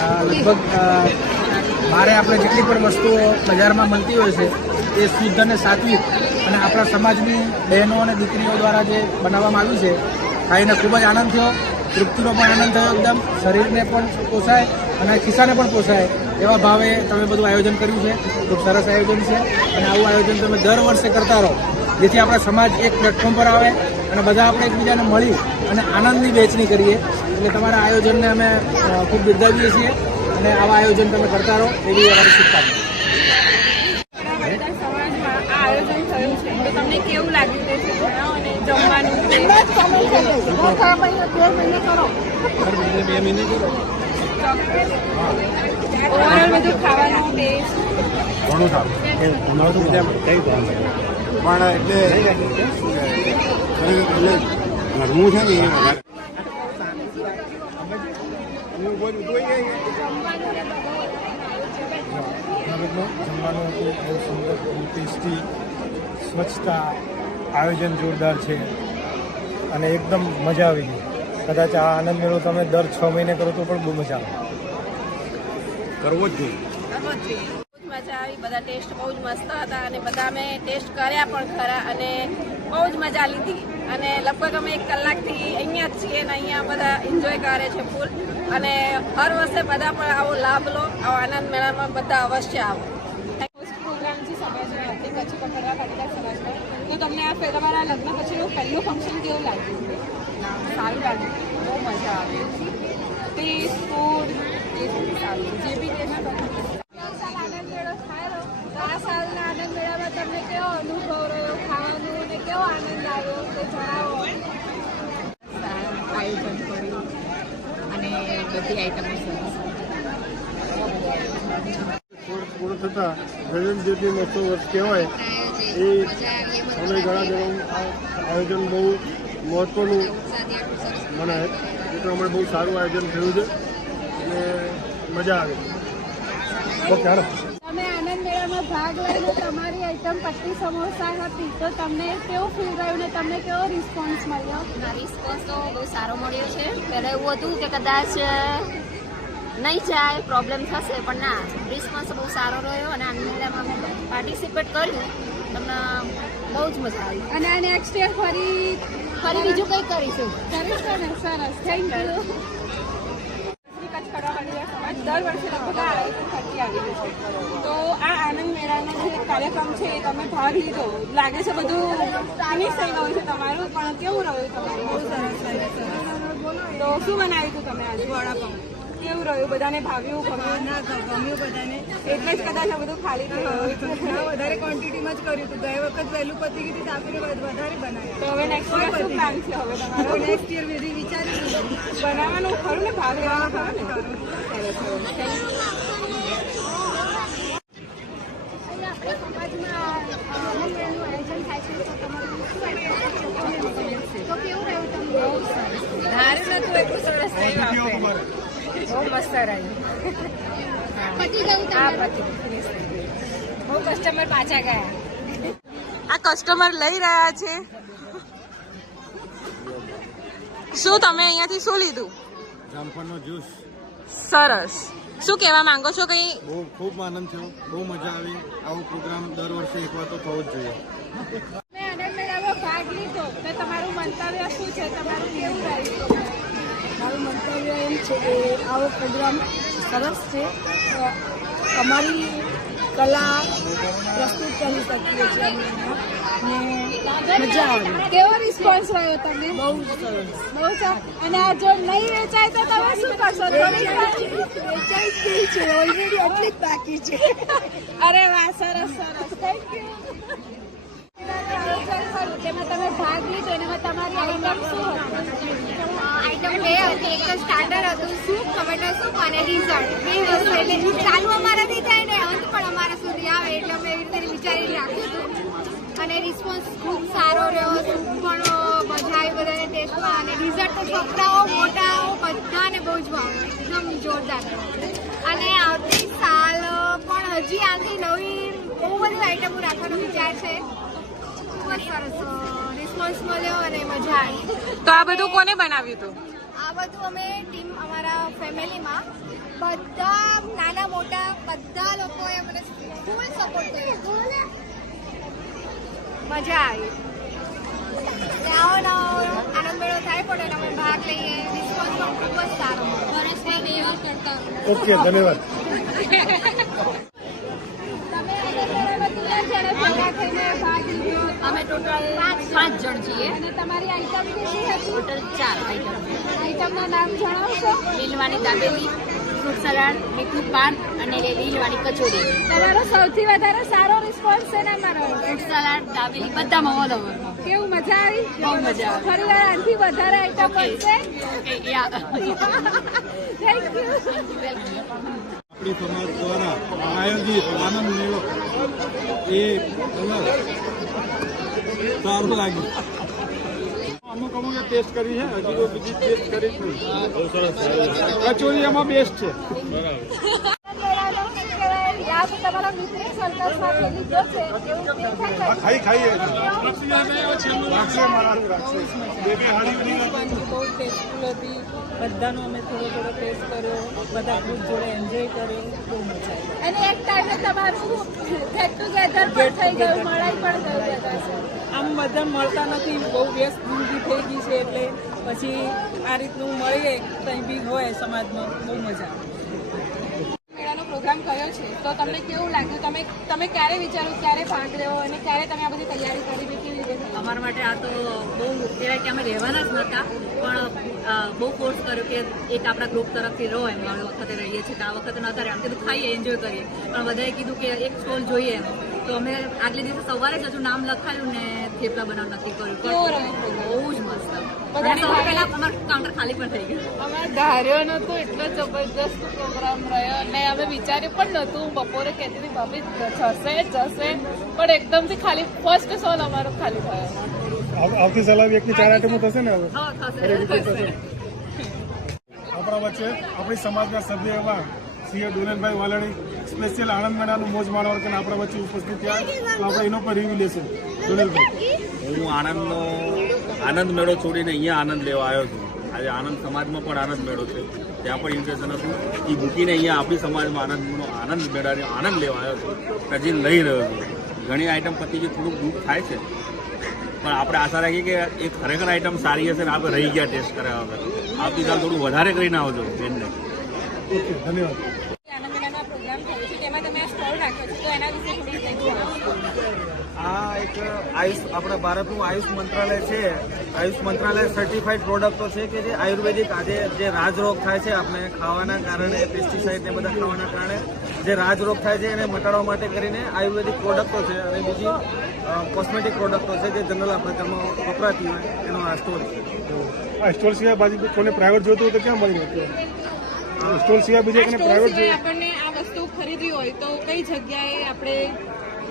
અ, લગભગ મારે આપણે જેટલી પણ વસ્તુઓ બજારમાં મળતી હોય છે એ શુદ્ધ અને સાત્વિક અને આપણા સમાજની બહેનો અને દીકરીઓ દ્વારા જે બનાવવામાં આવ્યું છે ખાઈને ખૂબ જ આનંદ થયો. તૃપ્તિનો પણ આનંદ થયો એકદમ. શરીરને પણ પોસાય અને ખિસ્સાને પણ પોસાય એવા ભાવે તમે બધું આયોજન કર્યું છે. ખૂબ સરસ આયોજન છે. અને આવું આયોજન તમે દર વર્ષે કરતા રહો જેથી આપણા સમાજ એક પ્લેટફોર્મ પર આવે અને બધા આપણે એકબીજાને મળી અને આનંદની વહેંચણી કરીએ. એટલે તમારા આયોજનને અમે ખૂબ બિરદાવીએ છીએ અને આવા આયોજન તમે કરતા રહો એવી અમારી શુભકામના. બધા સમાજમાં આ આયોજન થયું છે. તો તમને કેવું લાગ્યું તે જણાવો અને જમવાનું? ઓવરઓલ બધું ખાવાનું ટેસ્ટ ઘણું સારું. પણ એટલે ઘરનું છે ને એ વધારે એવું બધું જોઈ જાય જમવાનું હતું બહુ સુંદર બહુ ટેસ્ટી સ્વચ્છતા આયોજન જોરદાર છે અને એકદમ મજા આવી ગઈ. કદાચ આ આનંદ મેળો તમે દર છ મહિને કરો તો પણ બહુ મજા આવે. કરવો જ જોઈએ. મજા આવી, બધા ટેસ્ટ બહુ જ મસ્ત હતા અને બધા અમે ટેસ્ટ કર્યા પણ ખરા અને બહુ જ મજા લીધી. અને લગભગ અમે એક કલાકથી અહીંયા જ છીએ અને અહીંયા બધા એન્જોય કરે છે ફૂલ અને હર વર્ષે બધા પણ આવો લાભ લો, આવો આનંદ મેળામાં બધા અવશ્ય આવો. તો તમને આ તમારા લગ્ન પછીનું પહેલું ફંક્શન કેવું લાગ્યું? સારું લાગ્યું. બહુ મજા આવી. ટેસ્ટ ફૂડ એ જે બી ટેસ્ટ આનંદ મેળો થયેલો તો આ આયોજન વર્ષ કહેવાય, એ સમયગાળા ઘણા આ આયોજન બહુ મહત્ત્વનું મનાય એ પ્રમાણે બહુ સારું આયોજન થયું છે અને મજા આવે ઓકે તમે આનંદ મેળામાં ભાગ લઈને તમારી આઈટમ પટ્ટી સમોસા હતી તો તમને કેવું ફીલ રહ્યું ને તમને કેવો રિસ્પોન્સ મળ્યો? રિસ્પોન્સ તો બહુ સારો મળ્યો છે. પહેલાં એવું હતું કે કદાચ નહીં જાય પ્રોબ્લેમ થશે પણ ના રિસ્પોન્સ બહુ સારો રહ્યો અને આનંદ મેળામાં અમે પાર્ટિસિપેટ કર્યું. તમને બહુ જ મજા આવી. અને નેક્સ્ટ યર ફરી ફરી બીજું કંઈ કરીશું. કરીશું ને સરસ થેન્ક યુ કચ્છ કરવા વાળી સમાજ દર વર્ષે લગભગ આ આયોજન થતી આવી છે. તો આ આનંદ મેળાનો જે કાર્યક્રમ છે એ તમે ભાગ લીધો. લાગે છે બધું ફિનિશ થઈ ગયું છે તમારું પણ કેવું રહ્યું તમારું બહુ સરસ તો શું બનાવ્યું હતું તમે આજે? વડાપાઉં. કેવું રહ્યું? બધાને ભાવ્યું ગમ્યું? ના ગમ્યું બધાને. એટલે જ કદાચ આ બધું ખાલી થયું વધારે ક્વોન્ટિટીમાં જ કર્યું હતું. ગયા વખત વહેલું પતી ગયું તો આપણે વધારે બનાવ્યું. તો હવે નેક્સ્ટ યર શું પ્લાન છે હવે તમારો? નેક્સ્ટ યર બધી વિચારીશું બનાવવાનું ખરું ને ભાગ લેવાનું ખરું ને? બહુ કસ્ટમર પાછા ગયા આ કસ્ટમર લઈ રહ્યા છે. શું તમે અહીંયાથી શું લીધું? જામફળનો જ્યુસ સરસ. શું કહેવા માંગો છો કઈ? બહુ ખૂબ આનંદ થયો. બહુ મજા આવી. આવો પ્રોગ્રામ દર વર્ષે એકવાર તો થવો જ જોઈએ. ભાગ લીધો. તો તમારું મંતવ્ય શું છે? તમારું કેવું મારું મંતવ્ય એમ છે કે આવો પ્રોગ્રામ સરસ છે. અમારી કલા પ્રસ્તુત કરી શકીએ છીએ. ને મજા આવે. કેવો રિસ્પોન્સ રહ્યો તમને બહુ સરસ. બહુ સારું અને આ જો નહીં વેચાય તો તમે શું કરશો? વેચાઈ ગઈ છે ઓલરેડી આટલી જ બાકી છે. અરે વાહ સરસ સરસ. થેન્ક યુ તેમાં તમે ભાગ લીધો અને એમાં તમારી આઈટમ શું હતી? આઈટમ બે હતી એક તો સ્ટાર્ટર હતું સૂપ ટમેટા સૂપ અને ડીઝર્ટ બે વસ્તુ એટલે ચાલુ અમારાથી થાય ને અંત પણ અમારા સુધી આવે એટલે અમે એવી રીતે વિચારી રાખ્યું હતું અને રિસ્પોન્સ ખૂબ સારો રહ્યો. સૂપ પણ મજા આવી બધાને ટેસ્ટમાં અને ડિઝર્ટ તો છોકરાઓ મોટાઓ બધાને બહુ જ ભાવ. એકદમ જોરદાર. અને આવતી સાલ પણ હજી આથી નવી બહુ બધી આઈટમો રાખવાનો વિચાર છે. ખૂબ જ સરસ રિસ્પોન્સ મળ્યો અને મજા આવી. તો આ બધું કોને બનાવ્યું હતું? આ બધું અમે ટીમ અમારા ફેમિલીમાં બધા નાના મોટા બધા લોકોએ મને ફૂલ સપોર્ટ કર્યો. મજા આવી. ને આવો નવો આનંદ મેળો થાય પણ એનો અમે ભાગ લઈએ. રિસ્પોન્સ પણ ખૂબ જ સારો ગણેશભાઈ વ્યવહાર કરતા. ઓકે ધન્યવાદ. અમે ટોટલ પાંચ જણ. છીએ. અને તમારી આઈટમ કેટલી હતી? ટોટલ ચાર આઈટમ આઈટમના નામ જણાવશો? લીલવાની દાબેલી ફ્રૂટ સલાડ મીઠું પાન અને લીલવાની કચોરી. તમારો સૌથી વધારે સારો શેનામાં રહ્યો ફ્રૂટ સલાડ દાબેલી બધામાં ઓલ ઓવરમાં કેવું મજા આવી? બહુ મજા આવી. ફરી વાર આનાથી વધારે આઈટમ બનશે થેન્ક યુ આપણી સમાજ દ્વારા આયોજિત આનંદ મેળો એ સારું લાગ્યું. અમુક અમુક ટેસ્ટ કરી છે હજી બીજી ટેસ્ટ કરી જ કચોરી એમાં બેસ્ટ છે. મેળાનો લાભ તમારા મિત્ર સર્કસમાંથી લીધો છે એવું દેખાય છે. ખાઈ ખાઈએ. રાખશે મારા રાખશે બેબી બની બહુ ટેસ્ટફુલ હતી. બધાનો અમે થોડો થોડો ટેસ્ટ કર્યો. બધા ગ્રુપ જોડે એન્જોય કર્યો. બહુ મજા આવી. અને એક ટાઈમે તમારું ગેટ ટુગેધર પણ થઈ ગયું મળાઈ પણ ગયું આમ બધા મળતા નથી. બહુ વ્યસ્ત જિંદગી થઈ ગઈ છે એટલે પછી આ રીતનું મળીએ કંઈ બી હોય સમાજમાં બહુ મજા આવે. પ્રોગ્રામ કર્યો છે તો તમને કેવું લાગ્યું? તમે તમે ક્યારે વિચાર્યું ક્યારે ભાગ લેવો અને ક્યારે તમે આ બધી તૈયારી કરી કેવી રીતે અમારા માટે આ તો બહુ કહેવાય કે અમે રહેવાના જ નહોતા પણ બહુ ફોર્સ કર્યો કે એક આપણા ગ્રુપ તરફથી રહો એમ અમે વખતે રહીએ છીએ તો આ વખતે નતા રહ્યા. કીધું ખાઈએ એન્જોય કરીએ. પણ બધાએ કીધું કે એક સ્ટોલ જોઈએ એમ. તો અમે આગલે દિવસે સવારે જ હજુ નામ લખાયું ને થેપલા બનાવ નક્કી કર્યું. રહ્યો? બહુ જ ધાર્યો નતો એટલો જબરજસ્ત પ્રોગ્રામ રહ્યો અને અમે વિચાર્યું પણ નહોતું. બપોરે કહેતી હતી ભાભી જશે જશે. પણ એકદમથી ખાલી ફર્સ્ટ સોલ અમારો ખાલી થયો. આવતી સલાહ એકની ચાર આઈટમો થશે ને હવે? હા થશે આપણા વચ્ચે આપણી સમાજના સભ્ય એવા સીએ ડોલનભાઈ વાલાણી સ્પેશિયલ આણંદ મેળાનું મોજ માણવા કે આપણા વચ્ચે ઉપસ્થિત થયા. તો આપણે એનો પર રિવ્યુ લેશું. ડોલનભાઈ. હું આનંદનો આનંદ મેળો છોડીને અહીંયા આનંદ લેવા આવ્યો છું. આજે આનંદ સમાજમાં પણ આનંદ મેળો છે. ત્યાં પણ ઇન્ટરેસ્ટ હતું એ મૂકીને અહીંયા આપણી સમાજમાં આનંદનો આનંદ મેળાને આનંદ લેવા આવ્યો છું. હજી લઈ રહ્યો છું. ઘણી આઈટમ પતી ગઈ, થોડુંક દુઃખ થાય છે. પણ આપણે આશા રાખીએ કે એ ખરેખર આઈટમ સારી હશે ને આપણે રહી ગયા ટેસ્ટ કર્યા વગર. આવતીકાલ થોડું વધારે કરીને આવજો, બેનને. ધન્યવાદ આનંદ મેળાનો પ્રોગ્રામ થયો છે તેમાં તમે આ સ્ટોલ રાખ્યો છે તો એના વિશે થોડી કંઈક જણાવશો આ એક આયુષ આપણા ભારતનું આયુષ મંત્રાલય છે. આયુષ મંત્રાલય સર્ટિફાઈડ પ્રોડક્ટો છે કે જે આયુર્વેદિક આજે જે રાજરોગ થાય છે આપણે ખાવાના કારણે પેસ્ટિસાઇડ ને બધા ખાવાના કારણે જે રાજરોગ થાય છે એને મટાડવા માટે કરીને આયુર્વેદિક પ્રોડક્ટો છે. અને બીજી કોસ્મેટિક પ્રોડક્ટો છે જે જનરલ આપણા ઘરમાં વપરાતી હોય એનો આ સ્ટોર છે. આ સ્ટોર સિવાય બાજુ કોને પ્રાઇવેટ જોતું હોય તો ક્યાં મળી રહેશે સ્ટોલ સિવાય બીજા પ્રાઇવેટ જોઈએ આપણને આ વસ્તુ ખરીદવી હોય તો કઈ જગ્યાએ આપણે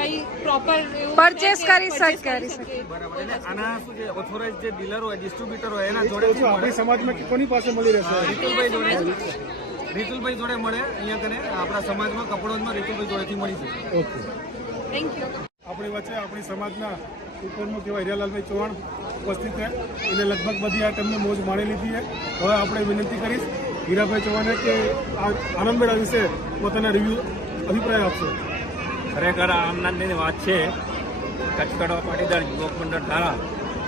કઈ પ્રોપર Purchase કરી શકે બરાબર. આના શું છે ઓથોરાઇઝ જે ડીલર હોય ડિસ્ટ્રીબ્યુટર હોય એના જોડે આપણી સમાજમાં કોની પાસે મળી રહેશે? રીતુલભાઈ જોડે. રીતુલભાઈ જોડે મળે અહીંયા કને આપણા સમાજમાં કપડોમાં રીતુલભાઈ જોડેથી મળી શકે. ઓકે. થેન્ક યુ આપણી વચ્ચે આપણી સમાજના ઉપરનું કહેવાય હિરાલાલભાઈ ચૌહાણ ઉપસ્થિત છે. એને લગભગ બધી આ તમને મોજ માણી લીધી છે. હવે આપણે વિનંતી કરીશ હીરાભાઈ ચૌહાણે કે આ આનંદ મેળા વિશે પોતાના રિવ્યુ અભિપ્રાય આપશે. ખરેખર આનંદની વાત છે. કચ્છકડવા પાટીદાર યુવક મંડળ દ્વારા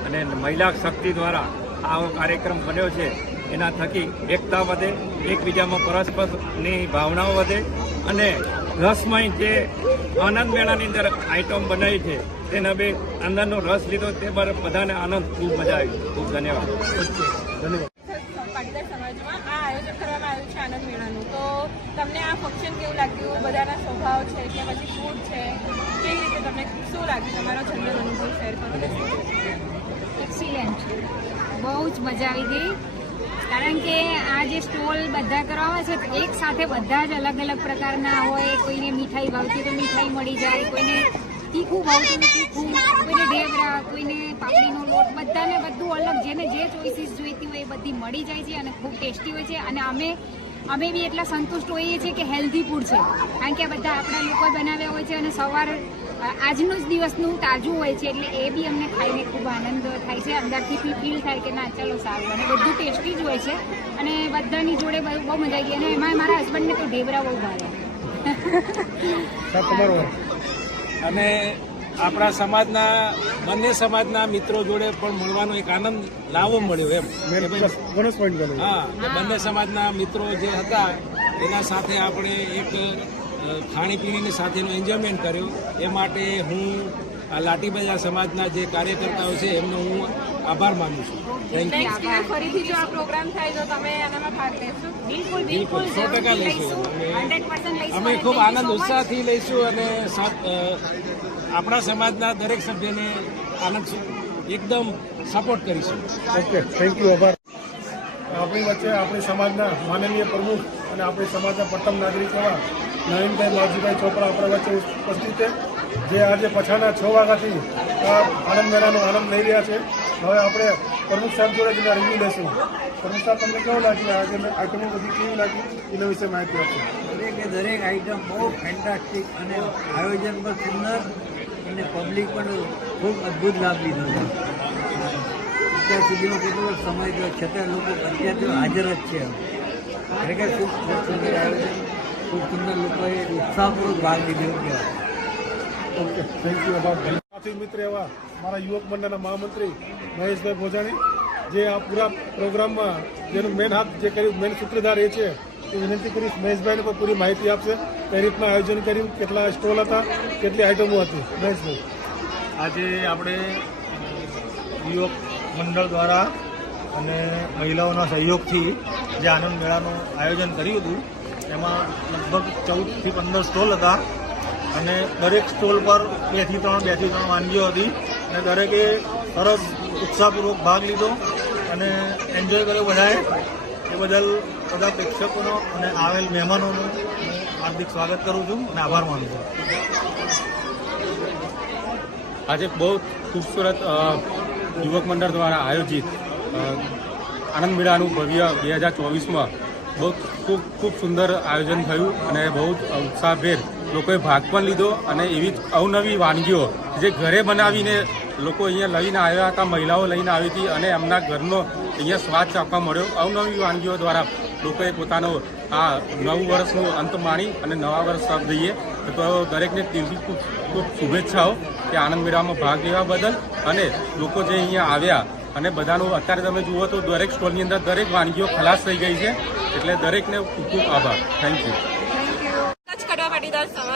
અને મહિલા શક્તિ દ્વારા આવો કાર્યક્રમ બન્યો છે. એના થકી એકતા વધે એકબીજામાં પરસ્પરની ભાવનાઓ વધે અને રસમય જે આનંદ મેળાની અંદર આઈટમ બનાવી છે તેના બે અંદરનો રસ લીધો તે પર બધાને આનંદ ખૂબ મજા આવી. ખૂબ ધન્યવાદ. ધન્યવાદ. પાટીદાર સમાજમાં આ આયોજન કરવામાં આવ્યું છે આનંદ મેળાનું. તો તમને આ ફંક્શન બધાના સ્વભાવ છે કે પછી ફૂડ છે, કેવી રીતે તમને શું લાગ્યું તમારો છંદ અનુભવ શેર કરો. એક્સિલન્ટ બહુ જ મજા આવી ગઈ. કારણ કે આ જે સ્ટોલ બધા કરવામાં છે એક સાથે બધા જ અલગ અલગ પ્રકારના હોય. કોઈને મીઠાઈ ભાવતી તો મીઠાઈ મળી જાય, કોઈને તીખું ભાવતું તીખું, કોઈને ઢેબરા, કોઈને પાપડીનો લોટ. બધાને બધું અલગ. જેને જે ચોઈસીસ જોઈતી હોય એ બધી મળી જાય છે અને ખૂબ ટેસ્ટી હોય છે. અને અમે અમે બી એટલા સંતુષ્ટ હોઈએ છીએ કે હેલ્ધી ફૂડ છે. કારણ કે આ બધા આપણા લોકો બનાવ્યા હોય છે અને સવાર આજનું જ દિવસનું તાજું હોય છે એટલે એ બી અમને ખાઈને ખૂબ આનંદ થાય છે. અંદરથી ફીલ થાય કે ના ચલો સારું. અને બધું ટેસ્ટી જ હોય છે. અને બધાની જોડે બહુ બહુ મજા આવી ગઈ. અને એમાં મારા હસબન્ડને તો ઢેબરા બહુ ભાવે. અને આપણા સમાજના બંને સમાજના મિત્રો જોડે પણ મળવાનો એક આનંદ લાવો મળ્યો એમ. હા બંને સમાજના મિત્રો જે હતા એના સાથે આપણે એક ખાણીપીણીની સાથેનો એન્જોયમેન્ટ કર્યો. એ માટે હું આ લાઠી બજાર સમાજના જે કાર્યકર્તાઓ છે એમનો હું આભાર માનું છું. થેન્ક યુ ફરીથી જો આ પ્રોગ્રામ થાય તો તમે આનામાં ભાગ લેશો. બિલકુલ બિલકુલ. સો ટકા લઈશું. અમે ખૂબ આનંદ ઉત્સાહથી લઈશું અને સાથ- આપણા સમાજના દરેક સભ્યને આનંદ એકદમ સપોર્ટ કરીશું. ઓકે થેન્ક યુ આભાર. આપણી વચ્ચે આપણી સમાજના માનનીય પ્રમુખ અને આપણી સમાજના પ્રથમ નાગરિક એવા નવીનભાઈ માવજીભાઈ ચોપરા આપણા વચ્ચે ઉપસ્થિત છે. જે આજે પછાના છ વાગ્યાથી આ આનંદ મેળાનો આનંદ લઈ રહ્યા છે. હવે આપણે પ્રમુખ સાહેબ જોડે તેના રિવ્યુ લેશું પ્રમુખ સાહેબ તમને કેવું લાગ્યું? આજે આઈટમો બધી કેવી લાગી એના વિશે માહિતી આપો. દરેકે દરેક આઈટમ બહુ ફેન્ટાસ્ટિક અને આયોજન પર સુંદર અને પબ્લિક પણ ખૂબ અદ્ભુત લાભ લીધો છે. અત્યાર સુધીનો કેટલો સમય ગયો છતાં લોકો અત્યારે તો હાજર જ છે ખરેખર ખૂબ સુંદર છે. ખૂબ સુંદર લોકોએ ઉત્સાહપૂર્વક ભાગ લીધો કે ઓકે થેન્ક યુ સાથી મિત્ર એવા મારા યુવક મંડળના મહામંત્રી મહેશભાઈ ભોજાણી, જે આ પૂરા પ્રોગ્રામમાં જેનું મેન હાથ, જે કર્યું મેન સૂત્રધાર એ છે. વિનંતી કરીશ મહેશભાઈને પણ પૂરી માહિતી આપશે. કઈ રીતના આયોજન કર્યું, કેટલા સ્ટોલ હતા, કેટલી આઈટમો હતી. મહેશભાઈ. આજે આપણે યુવક મંડળ દ્વારા અને મહિલાઓના સહયોગથી જે આનંદ મેળાનું આયોજન કર્યું હતું, એમાં લગભગ ચૌદથી પંદર સ્ટોલ હતા. અને દરેક સ્ટોલ પર બેથી ત્રણ બેથી ત્રણ વાનગીઓ હતી. અને દરેકે સરસ ઉત્સાહપૂર્વક ભાગ લીધો અને એન્જોય કર્યો બધાએ. એ બદલ બધા પ્રેક્ષકોનો અને આવેલ મહેમાનોનું હાર્દિક સ્વાગત કરું છું અને આભાર માનું છું. આજે બહુ ખૂબસૂરત યુવક મંડળ દ્વારા આયોજિત આનંદ મેળાનું ભવ્ય બે હજાર ચોવીસમાં બહુ ખૂબ ખૂબ સુંદર આયોજન થયું અને બહુ ઉત્સાહભેર લોકોએ ભાગ પણ લીધો અને એવી અવનવી વાનગીઓ જે ઘરે બનાવીને લોકો અહીંયા લઈને આવ્યા હતા, મહિલાઓ લઈને આવી હતી અને એમના ઘરનો અહીંયા સ્વાદ ચાખવા મળ્યો. અવનવી વાનગીઓ દ્વારા લોકોએ પોતાનો આ નવું વર્ષનું અંત માણી અને નવા વર્ષ તરફ જઈએ તો દરેકને દિલથી ખૂબ ખૂબ શુભેચ્છાઓ કે આનંદ મેળામાં ભાગ લેવા બદલ અને લોકો જે અહીંયા આવ્યા અને બધાનું અત્યારે તમે જુઓ તો દરેક સ્ટોલની અંદર દરેક વાનગીઓ ખલાસ થઈ ગઈ છે. એટલે દરેકને ખૂબ ખૂબ આભાર. થેન્ક યુ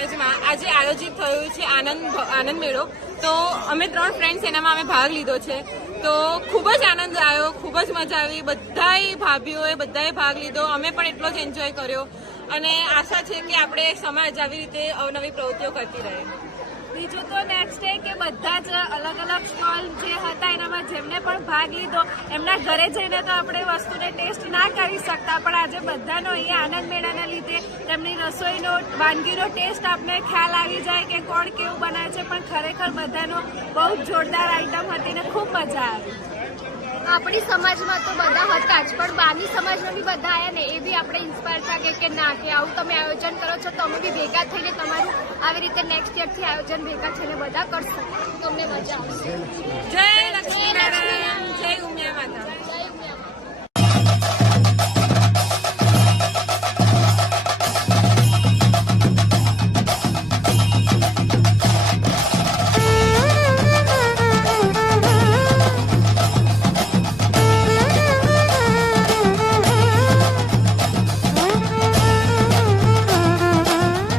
સમાજમાં આજે આયોજિત થયું છે આનંદ આનંદ મેળો. તો અમે ત્રણ ફ્રેન્ડ્સ એનામાં અમે ભાગ લીધો છે. તો ખૂબ જ આનંદ આવ્યો, ખૂબ જ મજા આવી. બધાય ભાભીઓએ બધાએ ભાગ લીધો. અમે પણ એટલો જ એન્જોય કર્યો. અને આશા છે કે આપણે સમાજ આવી રીતે અવનવી પ્રવૃત્તિઓ કરતી રહે બીજું તો નેક્સ્ટ ડે કે બધા જ અલગ અલગ સ્ટોલ જે હતા એનામાં જેમને પણ ભાગ લીધો, એમના ઘરે જઈને તો આપણે વસ્તુને ટેસ્ટ ના કરી શકતા, પણ આજે બધાનો અહીંયા આનંદ મેળાના લીધે તેમની રસોઈનો, વાનગીનો ટેસ્ટ આપને ખ્યાલ આવી જાય કે કોણ કેવું બનાવે છે, પણ ખરેખર બધાનો બહુ જોરદાર આઈટમ હતી ને ખૂબ મજા આવી. આપણી સમાજમાં તો બધા હતા જ પણ બહારની સમાજમાં બી બધા આવ્યા ને એ બી આપણે ઇન્સ્પાયર થાય કે ના કે આવું તમે આયોજન કરો છો તો અમે બી ભેગા થઈને તમારું આવી રીતે નેક્સ્ટ યરથી આયોજન ભેગા થઈને બધા કરશું. તો અમને મજા આવશે. જય લક્ષ્મી